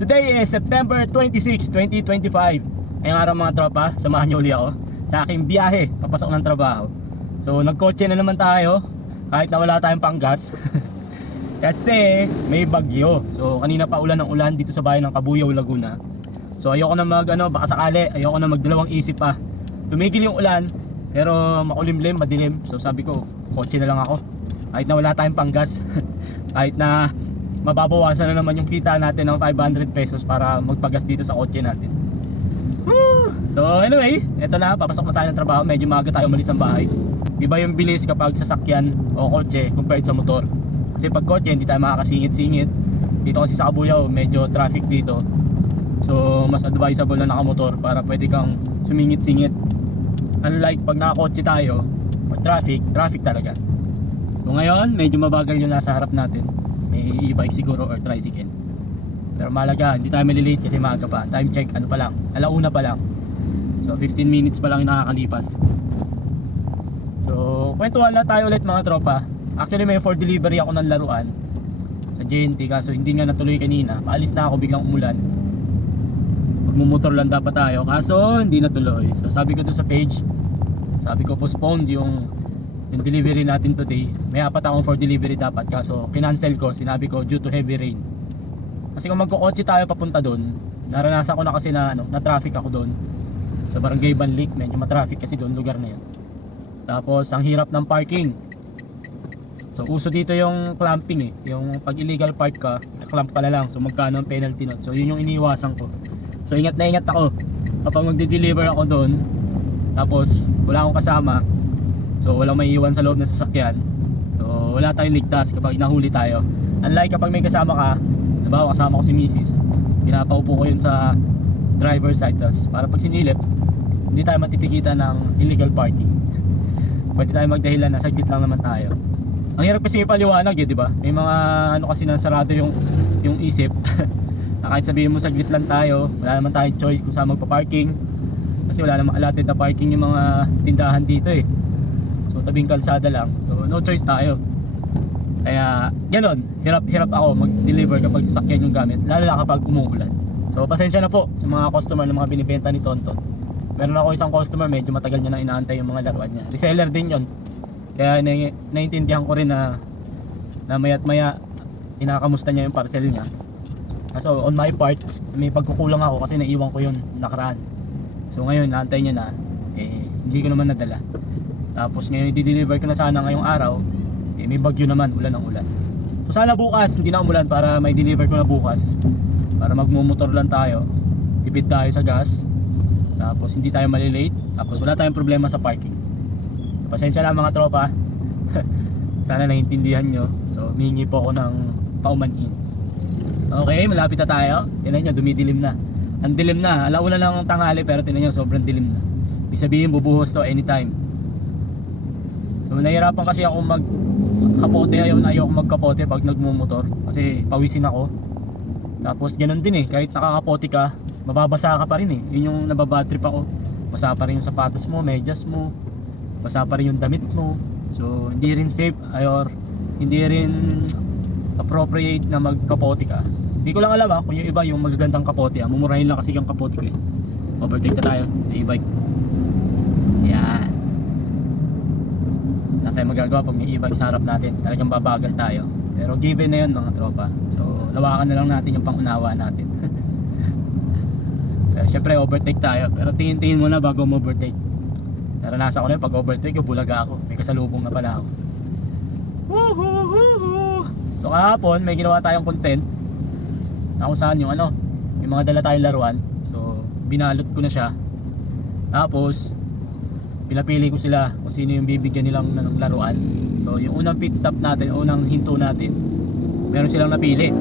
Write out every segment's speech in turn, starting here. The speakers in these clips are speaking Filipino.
Today is September 26, 2025. Ngayong araw mga tropa, samahan niyo uli ako sa aking biyahe papasok ng trabaho. So nagkotse na naman tayo kahit na wala tayong panggas. Kasi may bagyo. So kanina pa ulan ng ulan dito sa bayan ng Cabuyao, Laguna. So ayoko na baka sakali, ayoko na magdalawang isip pa. Tumigil yung ulan, pero makulimlim, madilim. So sabi ko, kotse na lang ako. Kahit na wala tayong panggas. Kahit na mababawasan na naman yung kita natin ng 500 pesos para magpagas dito sa kotse natin. Woo! So anyway, eto na, papasok na tayo ng trabaho. Medyo maaga tayo umalis ng bahay. Iba yung bilis kapag sasakyan o kotse compared sa motor. Kasi pag kotse, hindi tayo makakasingit-singit. Dito kasi sa Cabuyao, medyo traffic dito. So mas advisable na nakamotor para pwede kang sumingit-singit. Unlike pag nakakotse tayo, pag traffic talaga. So ngayon, medyo mabagal yung nasa harap natin. May e-bike siguro or tricycle. Pero malaga, hindi tayo malilate kasi maaga pa. Time check, ano pa lang, alauna pa lang. So 15 minutes pa lang yung nakakalipas. So kwentuhan lang tayo ulit mga tropa. Actually may for delivery ako ng laruan sa JNT, kaso hindi nga natuloy kanina. Paalis na ako, biglang umulan. Magmumotor lang dapat tayo, kaso hindi natuloy. So sabi ko doon sa page, sabi ko postponed yung delivery natin today. May apat akong for delivery dapat, kaso kinancel ko. Sinabi ko due to heavy rain. Kasi kung magkukotse tayo papunta doon, naranasan ko na kasi na traffic ako doon sa Barangay Banlik. Medyo matraffic kasi doon, lugar na yan. Tapos ang hirap ng parking. So uso dito yung clamping yung pag illegal park ka, clamp ka na lang. So magkano ang penalty nun. So yun yung iniiwasan ko. So ingat na ingat ako kapag magde-deliver ako doon. Tapos wala akong kasama, so walang may iwan sa loob ng sasakyan. So wala tayong ligtas kapag nahuli tayo. Unlike kapag may kasama ka, diba, kasama ko si Mrs., pinapaupo ko yun sa driver side. Tapos para pag sinilip, hindi tayo matitikitan ng illegal parking. Pwede tayo magdahilan na saglit lang naman tayo. Ang hirap kasi ipaliwanag diba? May mga kasi sarado yung isip. Na kahit sabihin mo saglit lang tayo, wala naman tayong choice kung saan magpa-parking. Kasi wala namang allotted na parking yung mga tindahan dito So tabing kalsada lang. So no choice tayo. Kaya ganon, hirap ako mag-deliver kapag sasakyan yung gamit, lalo na kapag umuulan. So pasensya na po sa mga customer na mga binibenta ni Tonton. Meron ako isang customer, medyo matagal niya na inaantay yung mga laruan niya. Reseller din yon. Kaya naiintindihan ko rin na maya't maya inakamusta niya yung parcel niya. So on my part, may pagkukulang ako kasi naiwan ko yun nakaraan. So ngayon naantay niya na, hindi ko naman nadala. Tapos ngayon i-deliver ko na sana ngayong araw, may bagyo naman, ulan ng ulan. So sana bukas hindi na umulan para may deliver ko na bukas. Para magmumotor lang tayo, tipid tayo sa gas. Tapos hindi tayo malilate, tapos wala tayong problema sa parking. Pasensya na mga tropa. Sana naiintindihan nyo. So humingi po ako ng paumanhin. Okay, malapit na tayo. Tingnan nyo, dumidilim na. Ang dilim na, alauna lang ang tanghali, pero tingnan nyo, sobrang dilim na. Ibig sabihin, bubuhos to anytime. So nahihirapan kasi ako magkapote. Ayaw magkapote pag nagmumotor, kasi pawisin ako. Tapos ganun din kahit nakakapote ka, mababasa ka pa rin Yun yung nababadtrip ako. Basa pa rin yung sapatos mo, medyas mo, basa pa rin yung damit mo. So hindi rin safe or hindi rin appropriate na magkapote ka. Hindi ko lang alam kung yung iba yung magagandang kapote. Mumurahin lang kasi yung kapote ko Overtake na tayo na e-bike. Yan. Wala tayong magagawa pag may e-bike sa harap natin. Talagang babagal tayo. Pero given na yun mga tropa. So lawakan na lang natin yung pangunawa natin. Pero syempre overtake tayo. Pero tingin-tingin muna bago mo-overtake. Naranasan ko na yun, pag overtake yung bulaga ako. May kasalubong na pala ako. Woohoo! So kahapon may ginawa tayong content na kung saan yung yung mga dala tayong laruan. So binalot ko na siya. Tapos pinapili ko sila kung sino yung bibigyan nilang ng laruan. So yung unang pit stop natin, unang hinto natin, meron silang napili.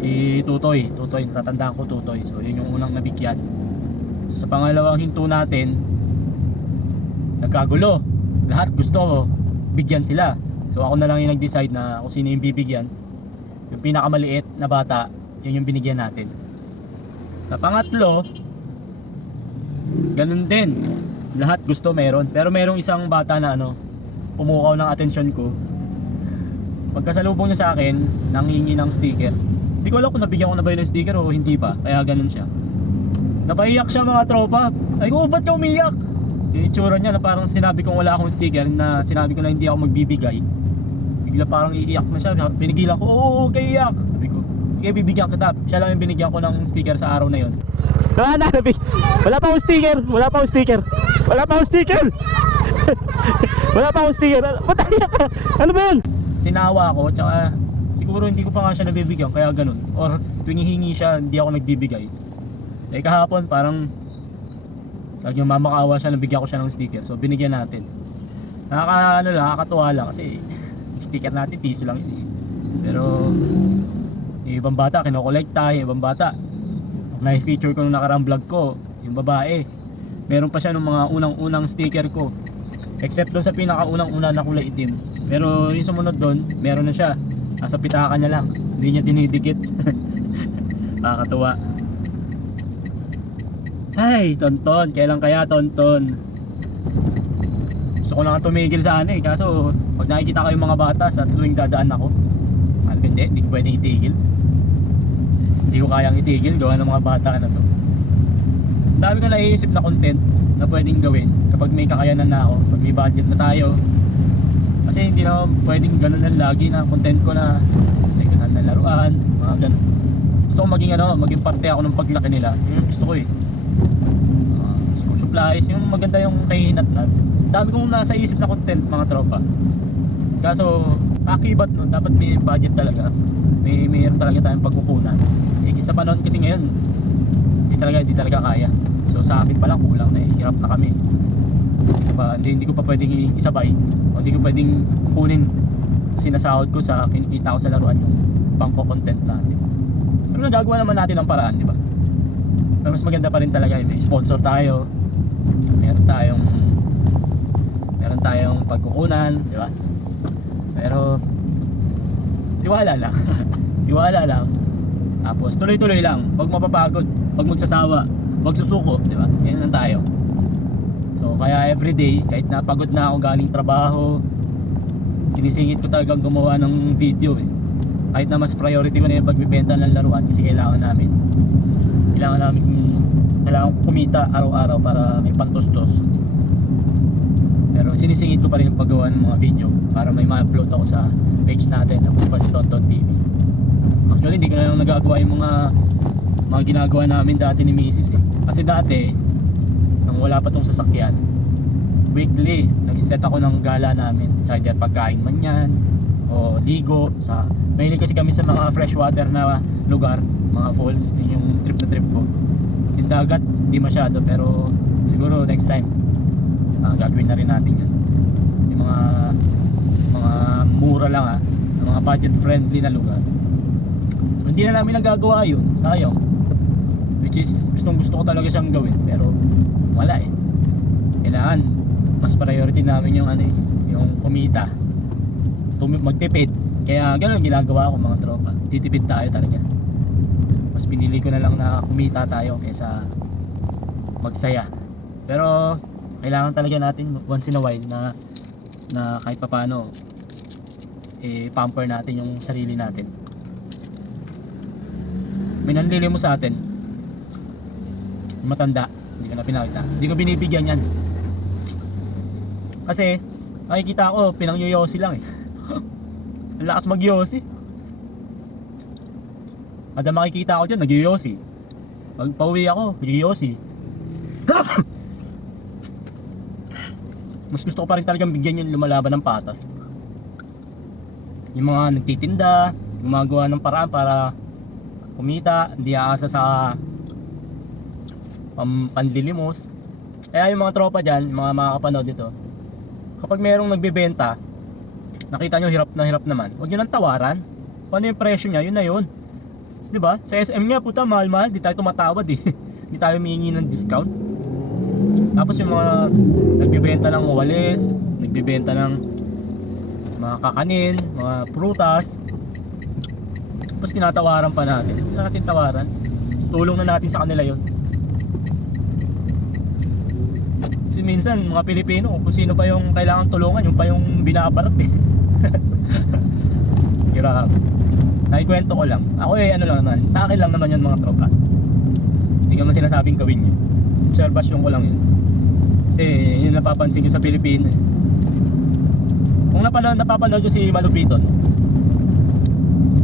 Si Tutoy, tatandaan ko Tutoy. So yun yung unang nabigyan. So sa pangalawang hinto natin, nagkagulo. Lahat gusto bigyan sila. So ako na lang yung nag-decide na kung sino yung bibigyan. Yung pinakamaliit na bata, yun yung binigyan natin. Sa pangatlo, ganun din. Lahat gusto meron. Pero merong isang bata na pumukaw ng atensyon ko. Pagkasalubong niya sa akin, nanghingi ng sticker. Hindi ko alam kung nabigyan ko na ba yun ng sticker o hindi pa. Kaya ganun siya. Napaiyak siya mga tropa. Ay ko, ba't ka umiyak? Yung itsura niya na parang sinabi kong wala akong sticker, na sinabi ko na hindi ako magbibigay. Bigla parang iiyak na siya. Pinigilan ko, oo, okay, iyak. Sabi ko, okay, bibigyan kita. Siya lang yung binigyan ko ng sticker sa araw na yun. Wala pa akong sticker. Wala pa akong sticker. Wala pa akong sticker. Wala pa akong sticker. Ba't iyak ka? Ano ba yun? Sinawa ko, tsaka siguro hindi ko pa nga siya nabibigyan, kaya ganun. Or tuwing hihingi siya, hindi ako nagbibigay. Eh kahapon parang lagi yung mamakaawa siya, nabigyan ko siya ng sticker. So binigyan natin. Nakakatuwa lang kasi yung sticker natin piso lang yun. Pero yung ibang bata kinokolekta, yung ibang bata na-feature ko nung nakarang vlog ko, yung babae meron pa siya nung mga unang-unang sticker ko, except doon sa pinakaunang-una na kulay itim. Pero yung sumunod doon, meron na siya, nasa pitaka niya lang, hindi niya dinidikit. Nakakatuwa. Ay, Tonton, kailan kaya Tonton? Gusto ko na nga tumigil sa ano eh, kaso pag nakikita ko yung mga bata sa tuwing dadaan ako, hindi ko pwedeng itigil. Hindi ko kayang itigil, gawa ng mga bata na to. Dami ko naiisip na content na pwedeng gawin kapag may kakayanan na ako, pag may budget na tayo. Kasi hindi na pwedeng ganun lang lagi na content ko na second hand na laruan, mga ganun. Gusto ko maging parte ako ng paglaki nila. Yung gusto ko eh. School supplies, yung maganda yung kahinatnan. Dami kong nasa isip na content mga tropa. Kaso kakibat no, dapat may budget talaga. Mayroon talaga tayong pagkukunan. Sa panahon kasi ngayon, hindi talaga kaya. So sa akin pa lang kulang na, hirap na kami. Hindi ko pa pwedeng isabay, o hindi ko pwedeng kunin sinasahod ko sa kinikita ko sa laruan yung bangko content natin. Pero nagagawa naman natin ang paraan, di ba? Pero mas maganda pa rin talaga, may sponsor tayo, meron tayong pagkukunan, di ba? Pero tiwala lang. Tiwala lang. Tapos tuloy-tuloy lang, wag mapapagod, wag magsasawa, wag susuko, di ba? Yan lang tayo. So kaya everyday, kahit napagod na ako galing trabaho, sinisingit ko talagang gumawa ng video eh. Kahit na mas priority ko na yung pagbibenta ng laruan kasi kailangan kumita araw-araw para may pantustos. Pero sinisingit ko pa rin yung paggawa ng mga video para may ma-upload ako sa page natin na si Tonton TV. Actually hindi ko na lang nagagawa yung mga ginagawa namin dati ni Mrs. eh. Kasi dati nang wala pa tong sasakyan, weekly nagsiset ako ng gala namin, sa either pagkain man yan o ligo sa, mahilig kasi kami sa mga freshwater na lugar, mga falls. Yun yung trip na trip ko. Yung dagat hindi masyado, pero siguro next time gagawin na rin natin yun. Yung mga mura lang mga budget friendly na lugar. So hindi na namin nagagawa yun, sayang. Which is gustong gusto ko talaga siyang gawin, pero wala eh. Kailangan mas priority namin yung yung kumita, magtipid. Kaya ganun ginagawa ko mga tropa, titipid tayo talaga. Mas pinili ko na lang na kumita tayo kaysa magsaya. Pero kailangan talaga natin once in a while na kahit papaano pamper natin yung sarili natin. May nanlili mo sa atin, matanda, hindi ko na pinakita, hindi ko binibigyan yan kasi nakikita ko pinangyoyosi lang eh. Ang lakas magyosi. Kada makikita ko dyan nagyoyosi, pag pauwi ako nagyoyosi. Mas gusto ko pa rin talagang bigyan yung lumalaban ng patas. Yung mga nagtitinda, gumagawa ng paraan para kumita, hindi aasa sa panlilimos. Kaya yung mga tropa dyan, yung mga makakapanood dito, kapag merong nagbebenta, nakita nyo hirap naman, huwag nyo nang tawaran. Kung ano yung presyo nya, yun na yun. Diba? Sa SM nga, puta, mahal-mahal, di tayo tumatawad eh. Di tayo humingi ng discount. Tapos yung mga nagbebenta ng walis, nagbebenta ng mga kakanin, mga prutas, tapos tinatawaran pa natin. Hindi natin tawaran, tulong na natin sa kanila yun. Kasi minsan mga Pilipino, kung sino pa yung kailangan tulungan, yung pa yung binabarat eh. Grabe. Nakikwento ko lang. Ako ano lang naman, sa akin lang naman yun mga tropa. Hindi ko naman sinasabing gawin yun. Observasyon ko lang yun. Kasi yun napapansin ko sa Pilipino eh. Kung napapanood ko si Malupiton,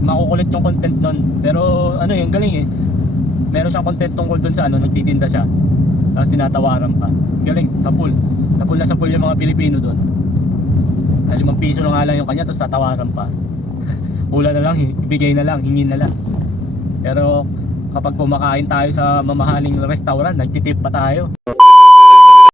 makukulit yung content nun. Pero ano yung galing eh. Meron siyang content tungkol dun sa nagtitinda siya. Tapos tinatawaran pa. Galing, sa pool. Sa pool yung mga Pilipino dun. 5 piso na nga lang yung kanya, tapos tatawaran pa. Hula na lang, ibigay na lang, hingin na lang. Pero kapag kumakain tayo sa mamahaling restaurant, nagtitip pa tayo.